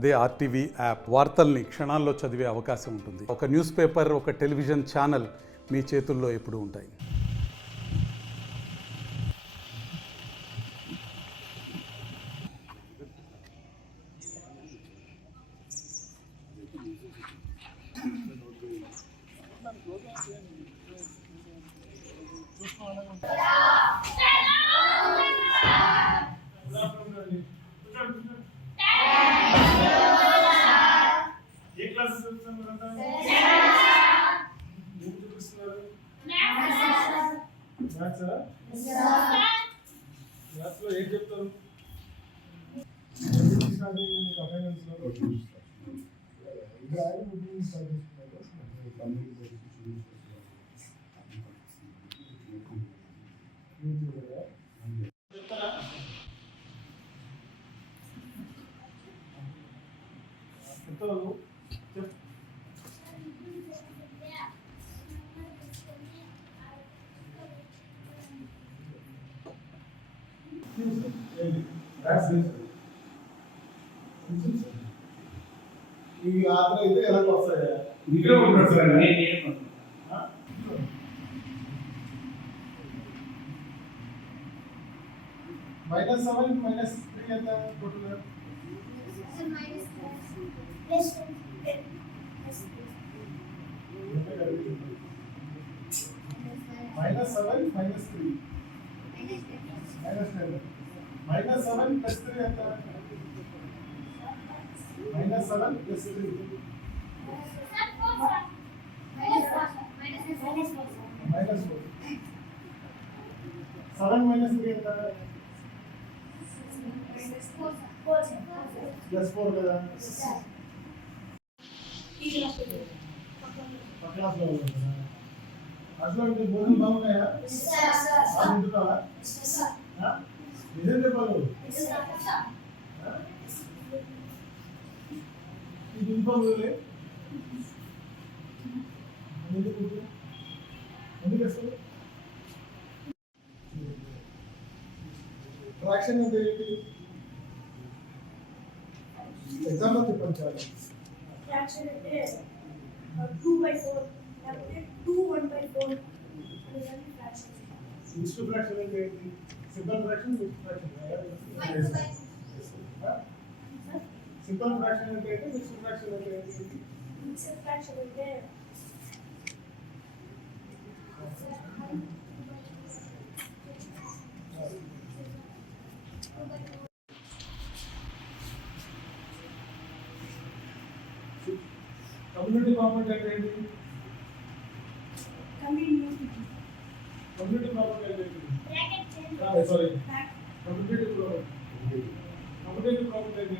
అదే RTV app వార్తల్ని క్షణాల్లో చదివే అవకాశం ఉంటుంది. ఒక న్యూస్ పేపర్, ఒక టెలివిజన్ ఛానల్ మీ చేతుల్లో ఎప్పుడూ ఉంటాయి. ఏం చెప్తారు? ఈ ఆత్ర అయితే ఎలా వస్తాయా? ఇక్కడ ఉంటాడు సార్. -7 -3 ఎంత టోటల్? -7 -3 -10. -7 + 3 ఎంత? -7 + 3 -4. 7 - 3 ఎంత? +4 కదా. పక్కన అసలు అంటే భోజనం బాగున్నాయా? తింటున్నావా? నిజం చెప్పాలి. ఇది ఇంకోలే ఎందుకు వస్తుంది? ఫ్రాక్షన్ అంటే ఏంటి? ఎగ్జాంపుల్ చెప్పండి. చాలా ఫ్రాక్షన్ అంటే 2/4 లేకపోతే 2 1/4 అనేది ఫ్రాక్షన్. మిక్స్డ్ ఫ్రాక్షన్ అంటే ఏంటి? Simple fraction, mixed fraction. Simple fraction అంటే ఏంటి? మిక్స్డ్ ఫ్రాక్షన్ అంటే ఏంటి? మిక్స్డ్ ఫ్రాక్షన్ అంటే కమ్యూనిటీ ప్రాపర్టీ అంటే ఏంటి? కమ్యూనిటీ ప్రాపర్టీ అంటే ఏంటి? సారీ, కమ్యూనిటీ ప్రాపర్టీ అంటే ఏంటి?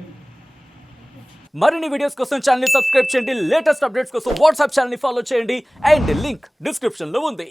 మరిన్ని వీడియోస్ కోసం ఛానల్ ని సబ్స్క్రైబ్ చేయండి. లేటెస్ట్ అప్డేట్స్ కోసం వాట్సాప్ ఛానల్ ని ఫాలో చేయండి. అండ్ లింక్ డిస్క్రిప్షన్ లో ఉంది.